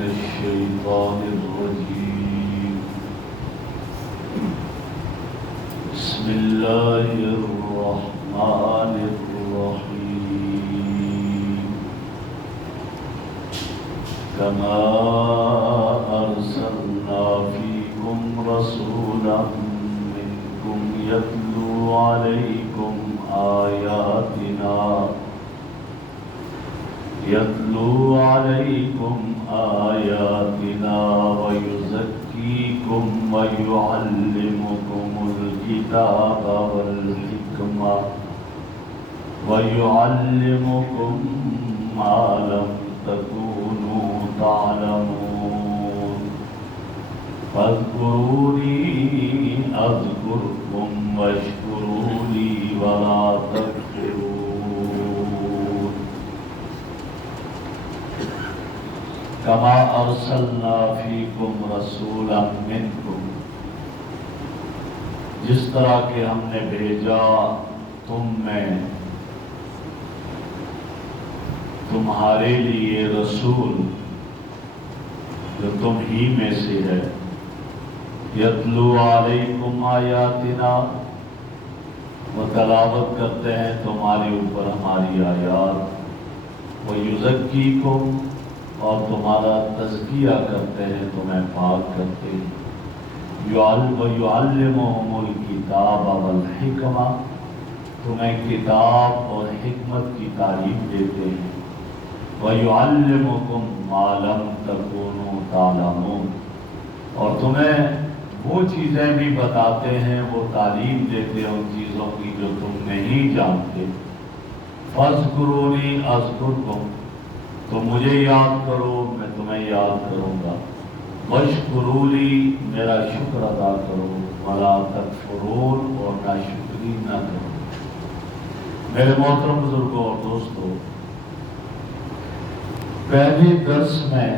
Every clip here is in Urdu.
الشيطان الرجيم بسم الله الرحمن الرحيم كما أرسلنا فيكم رسولا منكم يتلو عليكم آياتنا ويزكيكم ويعلمكم ما لم تكونوا تعلمون فاذكروني أذكركم واشكروا لي ولا تكفرون كما أرسلنا فيكم رسولا منكم جس طرح کہ ہم نے بھیجا تم میں تمہارے لیے رسول جو تم ہی میں سے ہے یتلو علیکم آیاتنا وہ تلاوت کرتے ہیں تمہارے اوپر ہماری آیات وَيُزَكِّيكُمْ اور تمہارا تزکیہ کرتے ہیں تمہیں پاک کرتے ہیں وَيُعَلِّمُهُمُ الْكِتَابَ وَالْحِكْمَةَ تمہیں کتاب اور حکمت کی تعلیم دیتے ہیں وَيُعَلِّمُكُمْ مَا لَمْ تَكُونُوا تَعْلَمُونَ اور تمہیں وہ چیزیں بھی بتاتے ہیں وہ تعلیم دیتے ہیں ان چیزوں کی جو تم نہیں جانتے فَاذْكُرُونِي أَذْكُرْكُمْ تو مجھے یاد کرو میں تمہیں یاد کروں گا وَاشْكُرُوا لِي میرا شکر ادا کرو وَلَا تَكْفُرُونَ اور ناشکری نہ کرو میرے محترم بزرگوں اور دوستو پہلے درس میں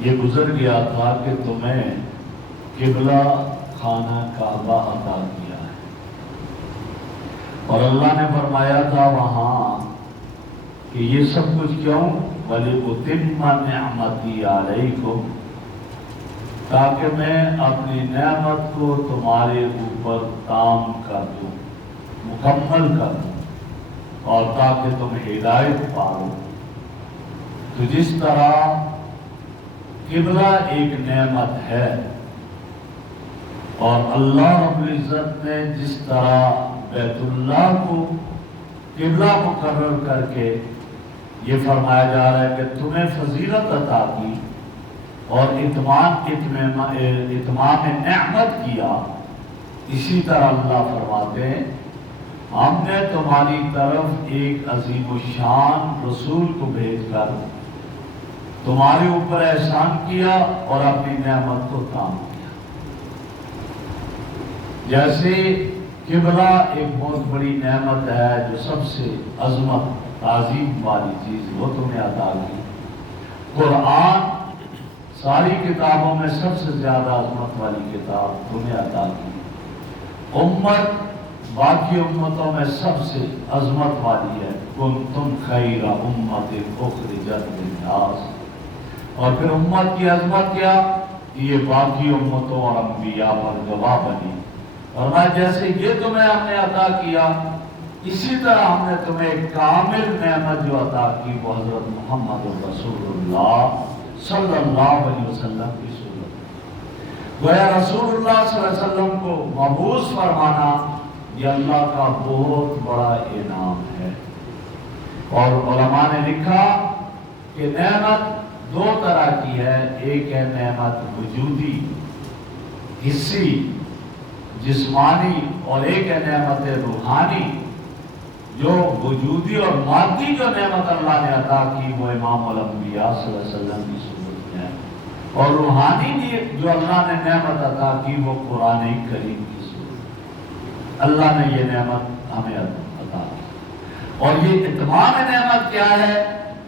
یہ گزر گیا تھا کہ تمہیں قبلہ خانہ کعبہ عطا کیا ہے اور اللہ نے فرمایا تھا وہاں کہ یہ سب کچھ کیوں وَلِأُتِمَّ نِعْمَتِي عَلَيْكُمْ تاکہ میں اپنی نعمت کو تمہارے اوپر تام کر دوں مکمل کر دوں اور تاکہ تم ہدایت پاؤ تو جس طرح قبلہ ایک نعمت ہے اور اللہ رب العزت نے جس طرح بیت اللہ کو قبلہ مقرر کر کے یہ فرمایا جا رہا ہے کہ تمہیں فضیلت عطا کی اور اتمام نعمت کیا اسی طرح اللہ فرماتے ہیں ہم نے تمہاری طرف ایک عظیم الشان رسول کو بھیج کر تمہارے اوپر احسان کیا اور اپنی نعمت کو تام کیا جیسے قبلہ ایک بہت بڑی نعمت ہے جو سب سے عظمت تعظیم والی چیز وہ تمہیں عطا کی قرآن ساری کتابوں میں سب سے زیادہ عظمت والی کتاب تمہیں عطا کی امت باقی امتوں میں سب سے عظمت والی ہے کنتم خیر امت اخرجت للناس اور پھر امت کی عظمت کیا کہ یہ باقی امتوں اور انبیاء پر گواہ بنی اور جیسے یہ تمہیں ہم نے عطا کیا اسی طرح ہم نے تمہیں ایک کامل نعمت جو عطا کی وہ حضرت محمد رسول اللہ صلی اللہ علیہ وسلم کی صورت گویا رسول اللہ صلی اللہ علیہ وسلم کو مبعوث فرمانا یہ اللہ کا بہت بڑا انعام ہے اور علماء نے لکھا کہ نعمت دو طرح کی ہے ایک ہے نعمت وجودی حصی جسمانی اور ایک ہے نعمت روحانی جو وجودی اور مادی جو نعمت اللہ نے عطا کی وہ امام الانبیاء صلی اللہ علیہ وسلم کی صورت میں ہے اور روحانی جو اللہ نے نعمت عطا کی وہ قرآن کریم کی صورت اللہ نے یہ نعمت ہمیں عطا کی اور یہ اتمام نعمت کیا ہے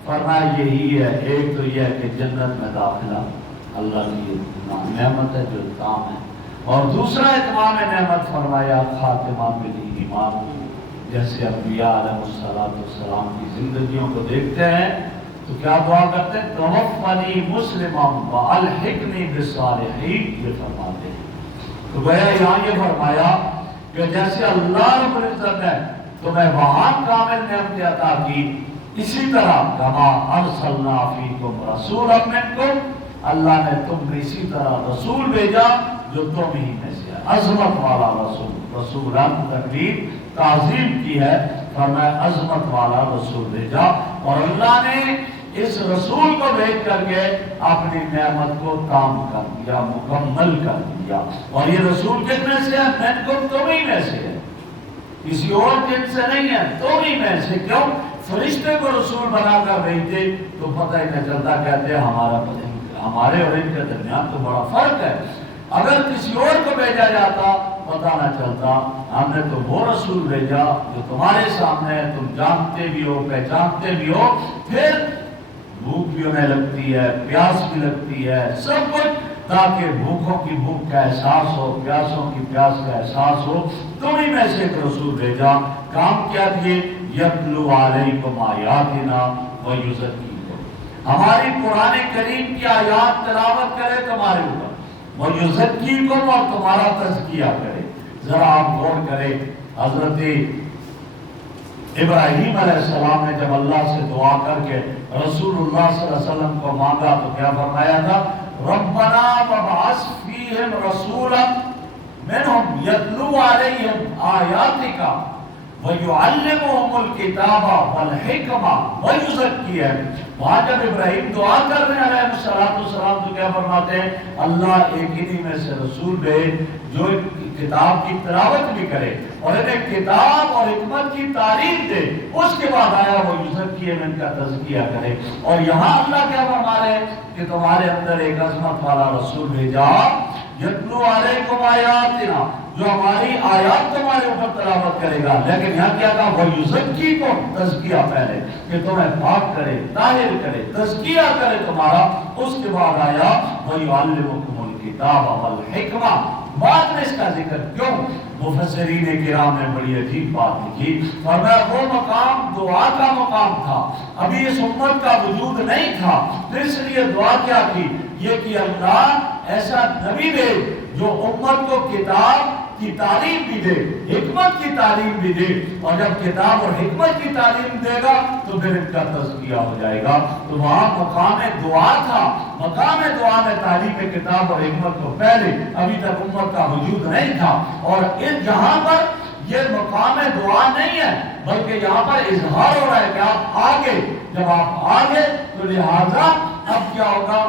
فرمایا یہی ہے ایک تو یہ ہے کہ جنت میں داخلہ اللہ کی نعمت ہے جو اتمام ہے اور دوسرا اتمام نعمت فرمایا خاتمہ بالایمان جیسے انبیاء علیہ السلام کی زندگیوں کو دیکھتے ہیں تو تو کیا دعا کرتے ہیں؟ توفنی مسلما والحقنی بالصالحین، یہ فرماتے ہیں۔ تو گویا یہاں یہ فرمایا کہ جیسے اللہ رب العزت نے تمہیں وہاں کامل نعمت عطا کی، اسی طرح کما ارسلنا فیکم رسولا منکم، اللہ نے تم میں اسی طرح رسول بھیجا جو تم ہی میں سے ہے، عظمت والا رسول۔ رسولان تقریر تعظیم کی ہے، فرمایا عظمت والا رسول بھیجا، اور اللہ نے اس رسول کو بھیج کر کے اپنی نعمت کو تام کر دیا، مکمل کر دیا۔ اور یہ رسول کس میں سے ہے؟ منکم، تم ہی میں سے ہے، کسی اور جن سے نہیں ہے، تم ہی میں سے۔ کیوں؟ فرشتے کو رسول بنا کر بھیجتے تو پتہ ہی نہ چلتا، کہتے ہیں ہمارے اور ان کے درمیان تو بڑا فرق ہے، اگر کسی اور کو بھیجا جاتا پتہ نہ چلتا۔ ہم نے تو وہ رسول بھیجا جو تمہارے سامنے ہے، تم جانتے بھی ہو، پہچانتے بھی ہو، پھر بھوک بھی انہیں لگتی ہے، پیاس بھی لگتی ہے، سب کچھ، تاکہ بھوکوں کی بھوک کا احساس ہو، پیاسوں کی پیاس کا احساس ہو۔ تمہیں میں سے ایک رسول بھیجا، کام کیا دیے؟ یتلو علیکم آیاتنا ویزکیکم، ہماری قرآن کریم کی آیات تلاوت کرے تمہارے اوپر، ویزکیکم، اور تمہارا تزکیہ کرے۔ ذرا آپ غور کریں، حضرت ابراہیم علیہ السلام نے جب اللہ سے دعا کر کے رسول اللہ صلی اللہ علیہ وسلم کو مانگا تو کیا فرمایا تھا؟ ربنا وابعث فیہم رسولا منہم یتلو علیہم آیاتک وَيُعَلِّمُهُمُ الْكِتَابَ وَالْحِكْمَةَ وَيُزَكِّيهِمْ۔ وہاں جب ابراہیم دعا کر رہے ہیں علیہ السلام تو کیا فرماتے ہیں؟ اللہ ایک ہی میں سے رسول بھیج جو کتاب کی تلاوت بھی کرے اور انہیں کتاب اور حکمت کی تعلیم دے، اس کے بعد آیا وہ یزکیہم، ان کا تزکیہ کرے۔ اور یہاں اللہ کیا فرما رہے ہیں کہ تمہارے اندر ایک عظمت والا رسول بھیجا، یتلو علیکم آیاتنا، جو ہماری آیات تمہارے اوپر تلاوت کرے گا۔ لیکن یہاں کیا کہا؟ وَيُزَكِّيكُمْ، تزکیہ پہلے، کہ تمہیں پاک کرے، طاہر کرے، تزکیہ کرے تمہارا۔ اس کے بعد آیا وَيُعَلِّمُكُمُ الْكِتَابَ وَالْحِكْمَةَ، بعد میں اس کا ذکر کیوں؟ مفسرین کرام نے بڑی عجیب بات لکھی، فرمایا وہ مقام دعا کا مقام تھا، ابھی اس امت کا وجود نہیں تھا، تو اس لیے دعا کیا کی؟ یہ کہ اللہ ایسا نبی دے جو امت کو کتاب کی تعلیم بھی دے، حکمت کی تعلیم بھی دے، اور جب کتاب اور حکمت کی تعلیم دے گا تو پھر ان کا تزکیہ ہو جائے گا۔ تو وہاں مقام دعا تھا، مقام دعا میں تعلیم کتاب اور حکمت کو پہلے، ابھی تک امت کا وجود نہیں تھا، اور جہاں پر یہ مقام دعا نہیں ہے بلکہ یہاں پر اظہار ہو رہا ہے کہ آپ آگے، جب آپ آگے تو لہذا اب کیا ہوگا؟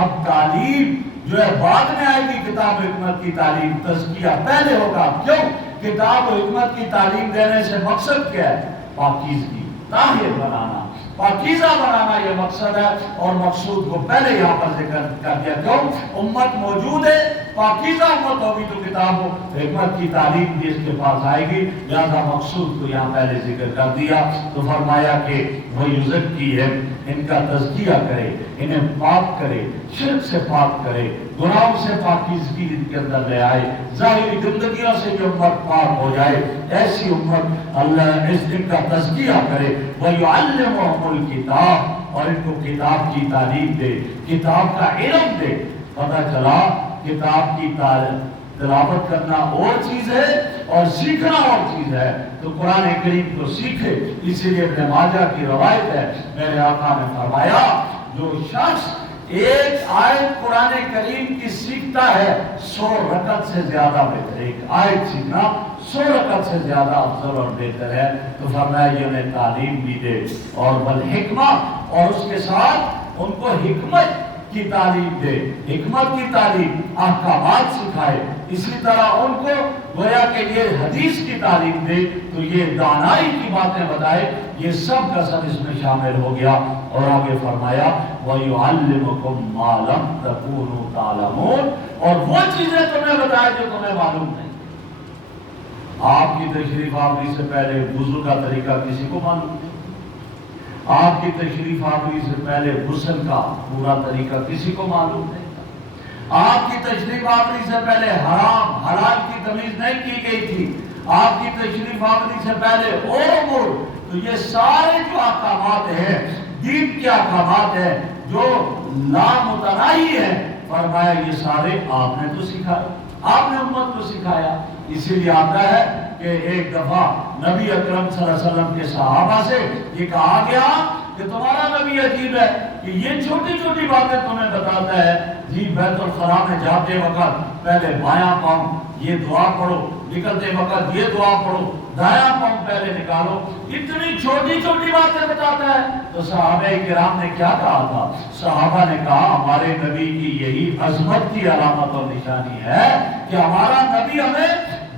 اب تعلیم جو ہے بعد میں آئے گی، کتاب حکمت کی تعلیم، تزکیہ پہلے ہوگا۔ کیوں؟ کتاب و حکمت کی تعلیم دینے سے مقصد کیا ہے؟ پاکیزگی، طاہر بنانا، پاکیزہ بنانا، یہ مقصد ہے، اور مقصود کو پہلے یہاں پر ذکر کر دیا۔ کیوں؟ امت موجود ہے، پاکیزہ امت ہوگی تو کتاب و حکمت کی تعلیم بھی اس کے پاس آئے گی، لہذا مقصود کو یہاں پہلے ذکر کر دیا۔ تو فرمایا کہ وہ یزکیہم، ان کا تزکیہ کرے، انہیں پاک کرے، شرک سے پاک کرے، گناہوں سے پاکیزگی ان کے اندر لے آئے، ظاہری گندگیوں سے جو امت پاک ہو جائے، ایسی امت اللہ اس دن کا تزکیہ کرے۔ وَيُعَلِّمُهُمُ الْكِتَابَ، اور ان کو کتاب کی تعلیم دے، کتاب کا علم دے۔ پتہ چلا کتاب کی تلاوت کرنا اور چیز ہے اور سیکھنا اور چیز ہے، تو قرآن کریم کو سیکھے۔ اسی لیے ابن ماجہ کی روایت ہے، میرے آقا نے فرمایا جو شخص ایک آیت قرآن کریم کی سیکھتا ہے 100 رکعت سے زیادہ بہتر ہے۔ ایک آیت سیکھنا 100 رکعت سے زیادہ افضل اور بہتر ہے۔ تو فرمایا یہ انہیں تعلیم بھی دے، اور بالحکمہ، اور اس کے ساتھ ان کو حکمت کی تعلیم دے، حکمت کی تعلیم، احکامات سکھائے۔ اسی طرح ان کو گویا کہ یہ حدیث کی تعلیم دے، تو یہ دانائی کی باتیں بتائے، یہ سب کا سب اس میں شامل ہو گیا۔ اور آگے فرمایا وَيُعَلِّمُكُمْ مَا لَمْ تَكُونُوا تَعْلَمُونَ، اور وہ چیزیں تمہیں بتائے جو تمہیں معلوم نہیں۔ آپ کی تشریف آوری سے پہلے وضو کا طریقہ کسی کو معلوم نہیں، آپ کی تشریف آوری سے پہلے غسل کا پورا طریقہ کسی کو معلوم نہیں تھا، آپ کی تشریف آوری سے پہلے حرام حلال کی تمیز نہیں کی گئی تھی، آپ کی تشریف آوری سے پہلے اور امور، تو یہ سارے جو احکامات ہیں دین کے احکامات ہیں جو لامتناہی ہیں، فرمایا یہ سارے آپ نے تو سکھائے، آپ نے امت کو سکھایا۔ اسی لیے آتا ہے کہ ایک دفعہ نبی اکرم صلی اللہ علیہ وسلم کے صحابہ سے یہ کہا گیا کہ تمہارا نبی عجیب ہے کہ یہ چھوٹی چھوٹی باتیں تمہیں بتاتا ہے، جی بیت الخلا میں جاتے وقت پہلے بایاں پاؤں یہ دعا پڑھو، نکلتے وقت یہ دعا پڑھو، دایاں پاؤں پہلے نکالو، اتنی چھوٹی چھوٹی باتیں بتاتا ہے۔ تو صحابہ کرام نے کیا کہا تھا؟ صحابہ نے کہا ہمارے نبی کی یہی عظمت کی علامت اور نشانی ہے کہ ہمارا نبی ہمیں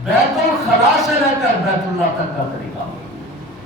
بیت الخلا سے لے کر بیت اللہ تک کا طریقہ،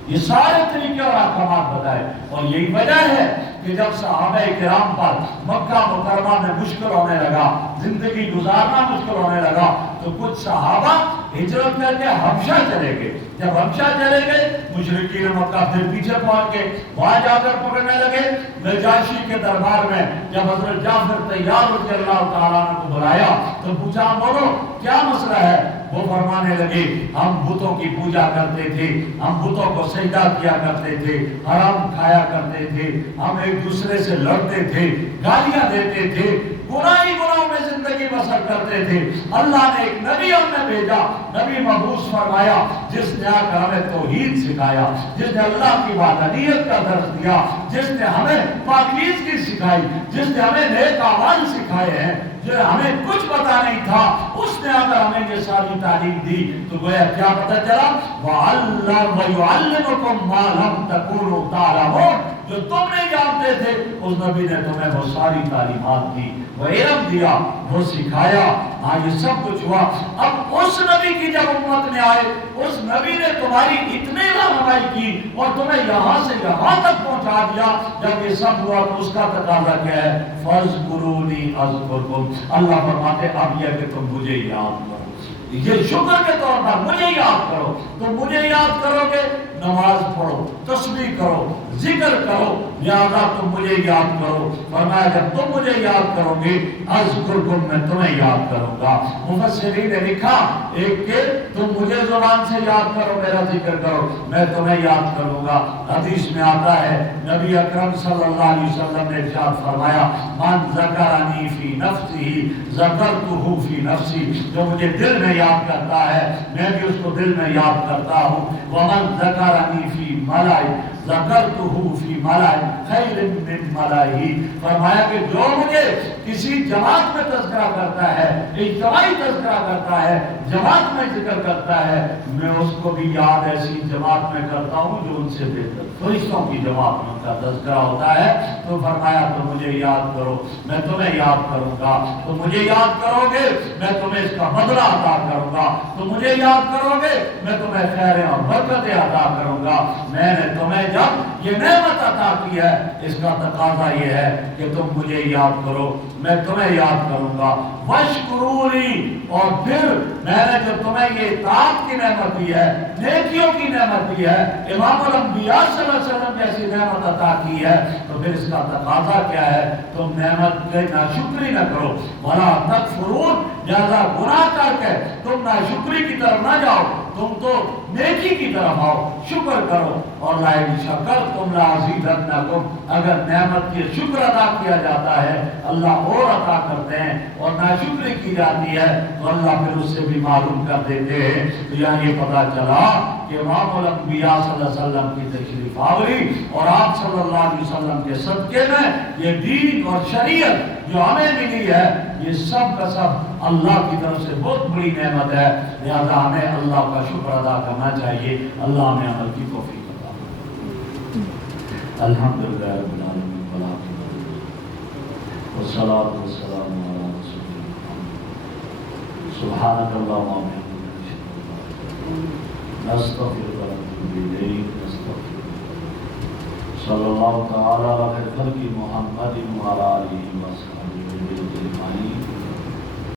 یہ سارے طریقے اور احکامات بتائے۔ اور یہی وجہ ہے کہ جب صحابہ کرام پر مکہ مکرمہ میں مشکل ہونے لگا، زندگی گزارنا مشکل ہونے لگا، تو کچھ صحابہ ہجرت کر کے حبشہ چلے گئے۔ جب حبشہ چلے گئے، مشرکین مکہ پھر پیچھے پہنچ کے وہاں جا کر پکڑنے لگے۔ نجاشی کے دربار میں جب حضرت جعفر طیار رضی اللہ تعالیٰ عنہ کو بلایا تو پوچھا بولو کیا مسئلہ ہے؟ وہ فرمانے لگے ہم بتوں کی پوجا کرتے تھے، ہم بتوں کو سجدہ کیا کرتے تھے، حرام کھایا کرتے تھے، ہم ایک دوسرے سے لڑتے تھے، گالیاں دیتے تھے، گناہوں میں زندگی بسر کرتے تھے۔ اللہ نے ایک نبی ہم نے بھیجا، نبی مبعوث فرمایا، جس نے آ کر ہمیں توحید سکھایا، جس نے اللہ کی وحدانیت کا درس دیا، جس نے ہمیں پاکیزگی سکھائی، جس نے ہمیں نیک اعمال سکھائے ہیں، جو ہمیں کچھ پتا نہیں تھا، اس نے آ کر ہمیں یہ ساری تعلیم دی۔ تو گویا کیا پتہ چلا؟ وَيُعَلِّمُكُم مَّا لَمْ تَكُونُوا تَعْلَمُونَ، جو تم نہیں جانتے تھے اس نبی نے تمہیں وہ ساری تعلیمات دی، وہ علم دیا، وہ سکھایا۔ ہاں یہ سب کچھ ہوا۔ اب اس نبی کی جب امت میں آئے، اس نبی نے تمہاری اتنی رہنمائی کی اور تمہیں یہاں سے یہاں تک پہنچا دیا۔ جب یہ سب ہوا تو اس کا تقاضا کیا ہے؟ فَاذْكُرُونِي أَذْكُرْكُمْ، اللہ فرماتے اب یہ کہ تم مجھے یاد کرو، یہ شکر کے طور پر مجھے یاد کرو۔ تو مجھے یاد کرو گے، نماز پڑھو، تسبیح کرو، ذکر کرو، لہذا تم مجھے یاد کرو۔ فرمایا جب تم مجھے یاد کرو گے اذکرکم، میں تمہیں یاد کروں گا۔ مفسرین نے لکھا ایک کہ تم مجھے زبان سے یاد کرو، میرا ذکر کرو، میں تمہیں یاد کروں گا۔ حدیث میں آتا ہے نبی اکرم صلی اللہ علیہ وسلم نے ارشاد فرمایا من ذکرنی فی نفسی ذکرتہ فی نفسی، جو مجھے دل میں یاد کرتا ہے میں بھی اس کو دل میں یاد کرتا ہوں۔ ومن ذکرنی فی ملائی ذکرتہ فی ملائی خیر من ملائی، فرمایا کہ جو مجھے کسی جماعت میں تذکرہ کرتا ہے، اجتماعی تذکرہ کرتا ہے، جماعت میں ذکر کرتا ہے، میں اس کو بھی یاد ایسی جماعت میں کرتا ہوں جو ان سے بہتر، فرشتوں کی جماعت میں ان کا تذکرہ ہوتا ہے۔ تو فرمایا تو مجھے یاد کرو، میں تمہیں یاد کروں گا۔ تو مجھے یاد کرو گے میں تمہیں اس کا بدلہ عطا کروں گا، تو مجھے یاد کرو گے میں تمہیں خیریں اور برکتیں عطا کروں گا۔ میں نے تمہیں جب یہ نعمت عطا کی ہے، اس کا تقاضا یہ ہے کہ تم مجھے یاد کرو، میں تمہیں یاد کروں گا۔ وَاشْكُرُونِي، اور پھر میں نے جو تمہیں یہ اطاعت کی نعمت دی ہے، نیکیوں کی نعمت دی ہے، امام الانبیاء صلی اللہ علیہ وسلم جیسی نعمت عطا کی ہے، تو پھر اس کا تقاضا کیا ہے؟ تم نعمت کی ناشکری نہ کرو۔ وَلَا تَكْفُرُونَ، لہذا گناہ کر کے تم ناشکری کی طرف نہ جاؤ، تم تو نیکی کی طرف آؤ، شکر کرو۔ اور لَئِن شَكَرْتُمْ لَأَزِيدَنَّكُمْ، اگر نعمت کی شکر ادا کیا جاتا ہے اللہ اور عطا کرتے ہیں، اور ناشکری کی جاتی ہے تو اللہ پھر اس سے بھی معلوم کر دیتے ہیں۔ تو یہاں یہ پتا چلا کہ امام الانبیاء صلی اللہ علیہ وسلم کی تشریف آوری اور آپ صلی اللہ علیہ وسلم کے صدقے میں یہ دین اور شریعت جو ہمیں ملی ہے، یہ سب کا سب اللہ کی طرف سے بہت بڑی نعمت ہے۔ لہذا ہمیں اللہ کا شکر ادا کرنا چاہیے۔ اللہ ہمیں عمل کی توفیق عطا فرمائے۔ الحمدللہ رب العالمین والصلاة والسلام علی رسول اللہ۔ سبحانک اللہم وبحمدک، نستغفرک ونتوب الیک، نستغفرک۔ صلی اللہ تعالی علی خلق محمد وعلی آلہ وسلم۔